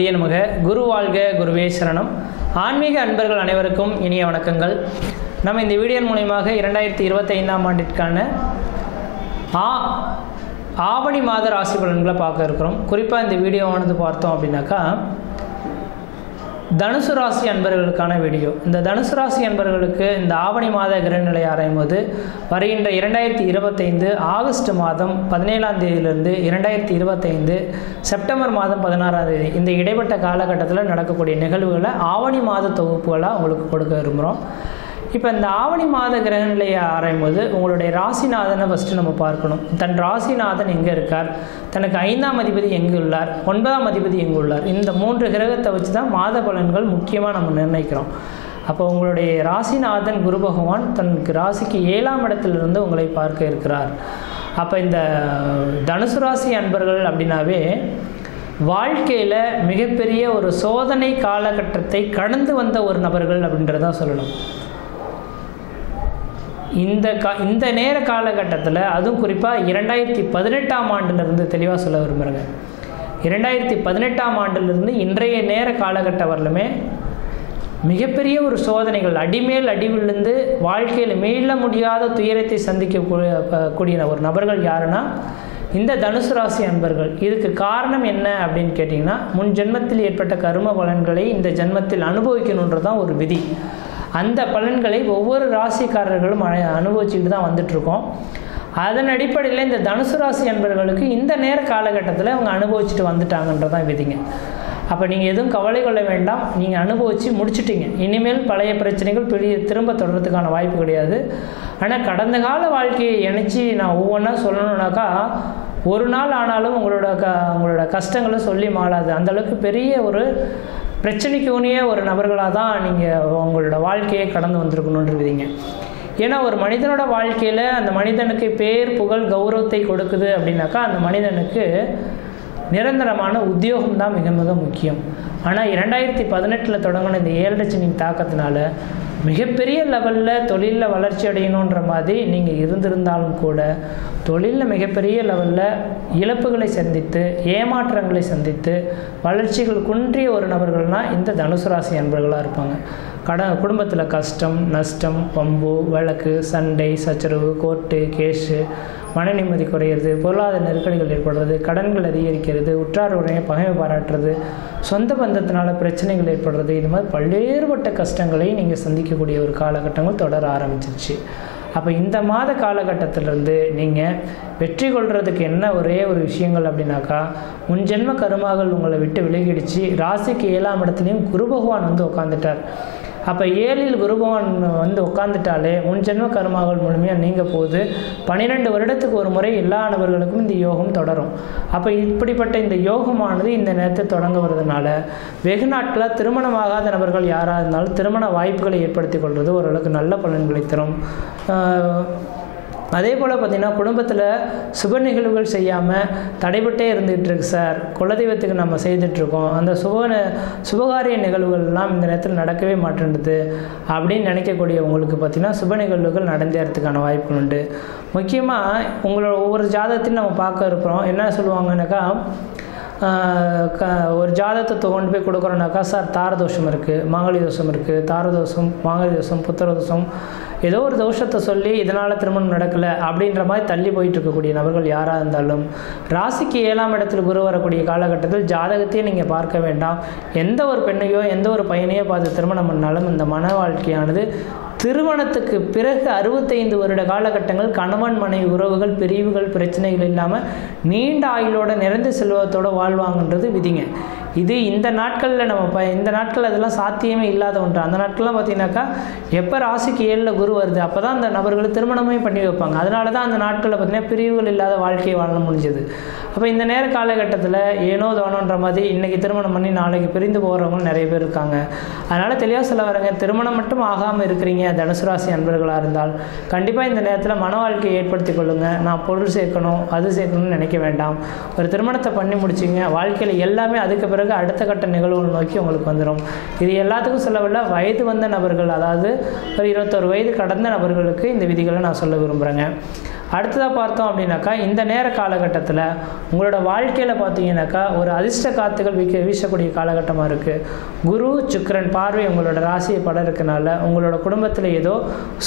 சிவாய நமக. குரு வாழ்க, குருவே சரணம். ஆன்மீக அன்பர்கள் அனைவருக்கும் இனிய வணக்கங்கள். நம்ம இந்த வீடியோ மூலமாக 2025ஆம் ஆண்டிற்கான ஆவணி மாத ராசி பலன்களை பார்க்க இருக்கிறோம். குறிப்பாக இந்த வீடியோவானது பார்த்தோம் அப்படின்னாக்கா தனுசு ராசி அன்பர்களுக்கான வீடியோ. இந்த தனுசு ராசி அன்பர்களுக்கு இந்த ஆவணி மாத கிரகநிலை ஆராயும் போது வருகின்ற 2025 ஆகஸ்ட் மாதம் 17ஆம் தேதியிலிருந்து 2025 செப்டம்பர் மாதம் 16ஆம் தேதி இந்த இடைப்பட்ட காலகட்டத்தில் நடக்கக்கூடிய நிகழ்வுகளை ஆவணி மாத தொகுப்புகளாக உங்களுக்கு கொடுக்க விரும்புகிறோம். இப்போ இந்த ஆவணி மாத கிரகநிலையை ஆராயும் போது உங்களுடைய ராசிநாதனை ஃபஸ்ட்டு நம்ம பார்க்கணும். தன் ராசிநாதன் எங்கே இருக்கார், தனக்கு 5ஆம் அதிபதி எங்கு உள்ளார், 9ஆம் அதிபதி எங்கு உள்ளார், இந்த 3 கிரகத்தை வச்சு தான் மாத பலன்கள் முக்கியமாக நம்ம நிர்ணயிக்கிறோம். அப்போ உங்களுடைய ராசிநாதன் குரு பகவான் தனக்கு ராசிக்கு 7ஆம் இடத்திலிருந்து உங்களை பார்க்க இருக்கிறார். அப்போ இந்த தனுசு ராசி அன்பர்கள் அப்படின்னாவே வாழ்க்கையில் மிகப்பெரிய ஒரு சோதனை காலகட்டத்தை கடந்து வந்த ஒரு நபர்கள் அப்படின்றதான் சொல்லணும். இந்த நேர காலகட்டத்தில் அதுவும் குறிப்பாக 2018ஆம் ஆண்டிலிருந்து தெளிவாக சொல்ல விரும்புகிறேங்க. 2018ஆம் ஆண்டிலிருந்து இன்றைய நேர காலகட்டம் வரலுமே மிகப்பெரிய ஒரு சோதனைகள், அடிமேல் அடி விழுந்து வாழ்க்கையில் மீள முடியாத துயரத்தை சந்திக்கக்கூடிய ஒரு நபர்கள் யாருன்னா இந்த தனுசு ராசி அன்பர்கள். இதுக்கு காரணம் என்ன அப்படின்னு கேட்டிங்கன்னா, முன் ஜென்மத்தில் ஏற்பட்ட கர்ம பலன்களை இந்த ஜென்மத்தில் அனுபவிக்கணுன்றதான் ஒரு விதி. அந்த பலன்களை ஒவ்வொரு ராசிக்காரர்களும் அனுபவிச்சுட்டு தான் வந்துட்டுருக்கோம். அதன் அடிப்படையில் இந்த தனுசு ராசி அன்பர்களுக்கு இந்த நேர காலகட்டத்தில் அவங்க அனுபவிச்சுட்டு வந்துட்டாங்கன்றதான் விதிங்க. அப்போ நீங்கள் எதுவும் கவலை கொள்ள வேண்டாம், நீங்கள் அனுபவித்து முடிச்சுட்டீங்க. இனிமேல் பழைய பிரச்சனைகள் திரும்ப தொடர்றதுக்கான வாய்ப்பு கிடையாது. ஆனால் கடந்த கால வாழ்க்கையை இணைச்சி நான் ஒவ்வொன்றா சொல்லணுன்னாக்கா ஒரு நாள் ஆனாலும் உங்களோட கஷ்டங்களை சொல்லி மாளாது. அந்தளவுக்கு பெரிய ஒரு பிரச்சனைக்கு உனிய ஒரு நபர்களாக தான் நீங்கள் உங்களோட வாழ்க்கையை கடந்து வந்திருக்கணுன்றீங்க. ஏன்னா ஒரு மனிதனோட வாழ்க்கையில் அந்த மனிதனுக்கு பேர் புகழ் கௌரவத்தை கொடுக்குது அப்படின்னாக்கா அந்த மனிதனுக்கு நிரந்தரமான உத்தியோகம் தான் மிக மிக முக்கியம். ஆனால் 2018 தொடங்கின இந்த 7 சனியின் தாக்கத்தினால மிகப்பெரிய லெவலில் தொழிலில் வளர்ச்சி அடையணுன்ற மாதிரி நீங்கள் இருந்திருந்தாலும் கூட தொழிலில் மிகப்பெரிய லெவலில் இழப்புகளை சந்தித்து ஏமாற்றங்களை சந்தித்து வளர்ச்சிகள் குன்றிய ஒரு நபர்கள்னால் இந்த தனுசு ராசி அன்பர்களாக இருப்பாங்க. குடும்பத்தில் கஷ்டம் நஷ்டம் பம்பு வழக்கு சண்டை சச்சரவு கோர்ட்டு கேஸு மன நிம்மதி குறையிறது, பொருளாதார நெருக்கடிகள் ஏற்படுறது, கடன்கள் அதிகரிக்கிறது, உற்றார் உடனே பகைமை பாராட்டுறது, சொந்த பந்தத்தினால பிரச்சனைகள் ஏற்படுறது, இது மாதிரி பல்வேறுபட்ட கஷ்டங்களை நீங்கள் சந்திக்கக்கூடிய ஒரு காலகட்டங்கள் தொடர ஆரம்பிச்சிருச்சு. அப்போ இந்த மாத காலகட்டத்திலேருந்து நீங்கள் வெற்றி கொள்கிறதுக்கு என்ன ஒரே ஒரு விஷயங்கள் அப்படின்னாக்கா முன்ஜென்ம கருமாகள் உங்களை விட்டு விலகிடுச்சு. ராசிக்கு 7ஆம் இடத்துலையும் குரு பகவான் வந்து உட்காந்துட்டார். அப்போ 7இல் குரு பகவான் வந்து உட்காந்துட்டாலே முன்ஜென்ம கர்மாக்கள் முழுமையாக நீங்க போகுது. 12 வருடத்துக்கு ஒரு முறை எல்லா நபர்களுக்கும் இந்த யோகம் தொடரும். அப்போ இப்படிப்பட்ட இந்த யோகமானது இந்த நேரத்தை தொடங்க வருதுனால வெகு நாட்களாக திருமணமாகாத நபர்கள் யாராக இருந்தாலும் திருமண வாய்ப்புகளை ஏற்படுத்தி கொள்வது ஓரளவுக்கு நல்ல பலன்களை தரும். அதே போல் பார்த்திங்கன்னா குடும்பத்தில் சுப நிகழ்வுகள் செய்யாமல் தடைபட்டே இருந்துகிட்டு இருக்கு சார், குலதெய்வத்துக்கு நம்ம செய்துட்ருக்கோம், அந்த சுபகாரிய நிகழ்வுகள்லாம் இந்த நேரத்தில் நடக்கவே மாட்டேன்றது அப்படின்னு நினைக்கக்கூடிய உங்களுக்கு பார்த்திங்கன்னா சுப நிகழ்வுகள் நடந்தேறதுக்கான வாய்ப்புகள் உண்டு. முக்கியமாக உங்களோட ஒவ்வொரு ஜாதகத்தையும் நம்ம பார்க்க இருக்கிறோம். என்ன சொல்லுவாங்கன்னாக்கா ஒரு ஜாதகத்தை கொண்டு போய் கொடுக்குறோன்னாக்கா சார் தாரதோஷம் இருக்குது, மாங்கலி தோஷம் இருக்குது, தாரதோஷம் மாங்கலி தோஷம் புத்திரதோஷம் ஏதோ ஒரு தோஷத்தை சொல்லி இதனால் திருமணம் நடக்கலை அப்படின்ற மாதிரி தள்ளி போயிட்டு இருக்கக்கூடிய நபர்கள் யாராக இருந்தாலும் ராசிக்கு 7ஆம் இடத்தில் குரு வரக்கூடிய காலகட்டத்தில் ஜாதகத்தையே நீங்கள் பார்க்க வேண்டாம். எந்த ஒரு பெண்ணையோ எந்த ஒரு பையனையோ பார்த்து திருமணம் பண்ணாலும் இந்த மன வாழ்க்கையானது திருமணத்துக்கு பிறகு 65 வருட காலகட்டங்கள் கணவன் மனைவி உறவுகள் பிரிவுகள் பிரச்சனைகள் இல்லாமல் நீண்ட ஆயுளோட நிறைந்த செல்வத்தோடு வாழ்வாங்கன்றது விதிங்க. இது இந்த நாட்களில் நம்ம இந்த நாட்கள் அதெல்லாம் சாத்தியமே இல்லாத ஒன்று. அந்த நாட்கள்லாம் பார்த்தீங்கன்னாக்கா எப்போ ராசிக்கு 7ல் குரு வருது அப்போ தான் அந்த நபர்கள் திருமணமே பண்ணி வைப்பாங்க. அதனால தான் அந்த நாட்களில் பார்த்திங்கன்னா பிரிவுகள் இல்லாத வாழ்க்கையை வாழ முடிஞ்சது. அப்போ இந்த நேர காலகட்டத்தில் ஏனோ தோணுன்ற மாதிரி இன்றைக்கி திருமணம் பண்ணி நாளைக்கு பிரிந்து போகிறவங்க நிறைய பேர் இருக்காங்க. அதனால் தெளிவாக சொல்ல வரேங்க, திருமணம் மட்டும் ஆகாமல் இருக்கிறீங்க தனுசு ராசி அன்பர்களாக இருந்தால் கண்டிப்பாக இந்த நேரத்தில் மன வாழ்க்கையை ஏற்படுத்தி கொள்ளுங்கள். நான் பொருள் சேர்க்கணும் அது சேர்க்கணும்னு நினைக்க வேண்டாம். ஒரு திருமணத்தை பண்ணி முடிச்சிங்க, வாழ்க்கையில் எல்லாமே அதுக்கு பிறகு அடுத்த கட்ட நிகழ்வுகள் நோக்கி உங்களுக்கு வந்துடும். இது எல்லாத்துக்கும் சொல்லவில்லை, வயது வந்த நபர்கள் அதாவது ஒரு 21 வயது கடந்த நபர்களுக்கு இந்த விதிகளை நான் சொல்ல விரும்புகிறேங்க. அடுத்ததாக பார்த்தோம் அப்படின்னாக்கா இந்த நேர காலகட்டத்தில் உங்களோட வாழ்க்கையில் பார்த்தீங்கன்னாக்கா ஒரு அதிர்ஷ்ட காத்துகள் வீசக்கூடிய காலகட்டமாக இருக்குது. குரு சுக்கிரன் பார்வை உங்களோட ராசியை பட இருக்கனால உங்களோட குடும்பத்தில் ஏதோ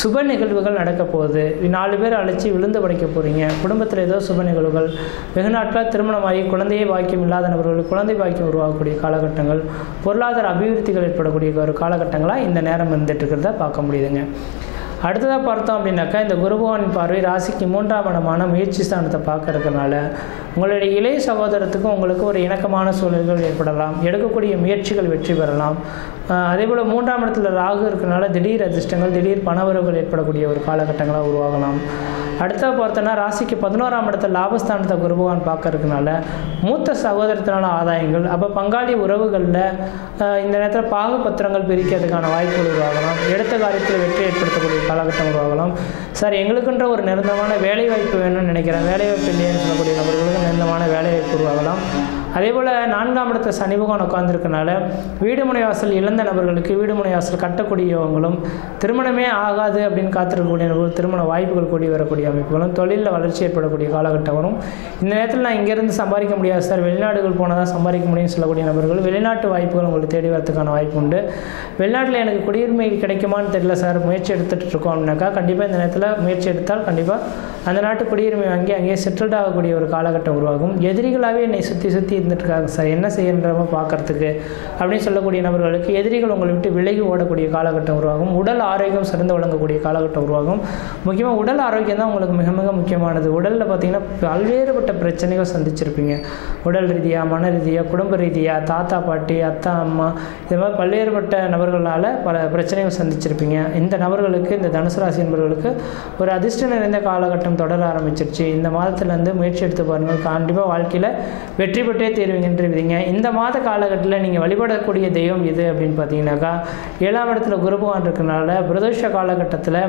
சுப நிகழ்வுகள் நடக்க போகுது. 4 பேர் அழைச்சி விழுந்து படைக்க போகிறீங்க. குடும்பத்தில் ஏதோ சுப நிகழ்வுகள், வெகு நாட்களாக திருமணமாகி குழந்தையே பாக்கியம் இல்லாத நபர்கள் குழந்தை பாக்கியம் உருவாகக்கூடிய காலகட்டங்கள், பொருளாதார அபிவிருத்திகள் ஏற்படக்கூடிய ஒரு காலகட்டங்களாக இந்த நேரம் இருந்துட்டு இருக்கிறத பார்க்க முடியுதுங்க. அடுத்ததாக பார்த்தோம் அப்படின்னாக்கா இந்த குரு பகவானின் பார்வை ராசிக்கு 3ஆம் இடமான முயற்சி ஸ்தானத்தை பார்க்க இருக்கிறனால உங்களுடைய இளைய சகோதரத்துக்கும் உங்களுக்கு ஒரு இணக்கமான சூழல்கள் ஏற்படலாம். எடுக்கக்கூடிய முயற்சிகள் வெற்றி பெறலாம். அதேபோல் 3ஆம் இடத்துல ராகு இருக்கிறனால திடீர் அதிர்ஷ்டங்கள், திடீர் பணவரவுகள் ஏற்படக்கூடிய ஒரு காலகட்டங்களாக உருவாகலாம். அடுத்த பார்த்தோன்னா ராசிக்கு 11ஆம் இடத்துல லாபஸ்தானத்தை குரு பகவான் பார்க்க இருக்கனால மூத்த சகோதரத்தினால ஆதாயங்கள், அப்போ பங்காளி உறவுகளில் இந்த நேரத்தில் பாகுபத்திரங்கள் பிரிக்கிறதுக்கான வாய்ப்புகள் உருவாகலாம். எடுத்த காரியத்தில் வெற்றி ஏற்படுத்தக்கூடிய காலகட்டம் உருவாகலாம். சார் எங்களுக்குன்ற ஒரு நிரந்தரமான வேலை வாய்ப்பு வேணும்னு நினைக்கிறேன், வேலைவாய்ப்பு இல்லைன்னு சொல்லக்கூடிய நபர்களுக்கு நிரந்தரமான வேலைவாய்ப்பு உருவாகலாம். அதேபோல் 4ஆம் இடத்துல சனி பகவான் உட்கார்ந்துருக்கனால வீடுமனை வாசல் இழந்த நபர்களுக்கு வீடுமனை வாசல் கட்டக்கூடியவங்களும், திருமணமே ஆகாது அப்படின்னு காத்திருக்கக்கூடிய நபர்கள் திருமண வாய்ப்புகள் கூடி வரக்கூடிய அமைப்புகளும், தொழிலில் வளர்ச்சி ஏற்படக்கூடிய காலகட்டம் வரும். இந்த நேரத்தில் நான் இங்கேருந்து சம்பாதிக்க முடியாது சார், வெளிநாடுகள் போனால் தான் சம்பாதிக்க முடியும்னு சொல்லக்கூடிய நபர்கள் வெளிநாட்டு வாய்ப்புகள் உங்களுக்கு தேடி வரதுக்கான வாய்ப்பு உண்டு. வெளிநாட்டில் எனக்கு குடியுரிமை கிடைக்குமான்னு தெரியல சார், முயற்சி எடுத்துகிட்டு இருக்கோம் அப்படின்னாக்கா கண்டிப்பாக இந்த நேரத்தில் முயற்சி எடுத்தால் கண்டிப்பாக அந்த நாட்டு குடியுரிமை வாங்கி அங்கேயே செட்டில்ட் ஆகக்கூடிய ஒரு காலகட்டம் உருவாகும். எதிரிகளாகவே என்னை சுற்றி இருந்துட்டுருக்காங்க சார், என்ன செய்யன்றமோ பார்க்கறதுக்கு அப்படின்னு சொல்லக்கூடிய நபர்களுக்கு எதிரிகள் உங்களை விட்டு விலகி ஓடக்கூடிய காலகட்டம் உருவாகும். உடல் ஆரோக்கியம் சிறந்து வழங்கக்கூடிய காலகட்டம் உருவாகும். முக்கியமாக உடல் ஆரோக்கியம் தான் உங்களுக்கு மிக மிக முக்கியமானது. உடலில் பார்த்தீங்கன்னா பல்வேறுபட்ட பிரச்சனைகள் சந்திச்சிருப்பீங்க. உடல் ரீதியாக, மன ரீதியாக, குடும்ப ரீதியாக, தாத்தா பாட்டி, அத்தா அம்மா, இது மாதிரி பல்வேறுபட்ட நபர்களால் பல பிரச்சனைகள் சந்திச்சிருப்பீங்க. இந்த நபர்களுக்கு, இந்த தனுசு ராசி என்பவர்களுக்கு ஒரு அதிர்ஷ்டம் நிறைந்த காலகட்டம் தொடர ஆரம்பிச்சிருச்சு. இந்த மாதத்துலேருந்து முயற்சி எடுத்து பாருங்கள், கண்டிப்பாக வாழ்க்கையில் வெற்றி பெற்றே தேர்வுங்கன்றீங்க. இந்த மாத காலகட்டத்தில் நீங்கள் வழிபடக்கூடிய தெய்வம் எது அப்படின்னு பார்த்தீங்கன்னாக்கா 7ஆம் இடத்துல குரு பகவான் இருக்கிறனால பிரதோஷ காலகட்டத்தில்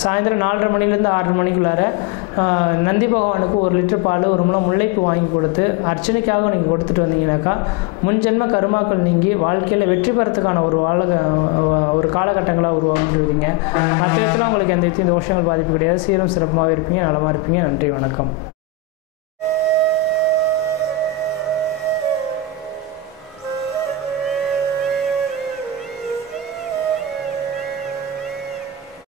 சாயந்தரம் 4:30 மணிலேருந்து 6:30 மணிக்குள்ளார நந்தி பகவானுக்கு 1 லிட்டர் பால், 1 முழம் முல்லைப்பூ வாங்கி கொடுத்து அர்ச்சனைக்காக நீங்கள் கொடுத்துட்டு வந்தீங்கன்னாக்கா முன்ஜென்ம கருமாக்கள் நீங்கி வாழ்க்கையில் வெற்றி பெறத்துக்கான ஒரு காலகட்டங்களாக உருவாகிடுவீங்க. மற்ற இடத்துல உங்களுக்கு எந்த தோஷங்கள் பாதிப்பு கிடையாது. சீரும் சிறப்பாக இருப்பீங்க, நலமாக இருப்பீங்க. நன்றி, வணக்கம்.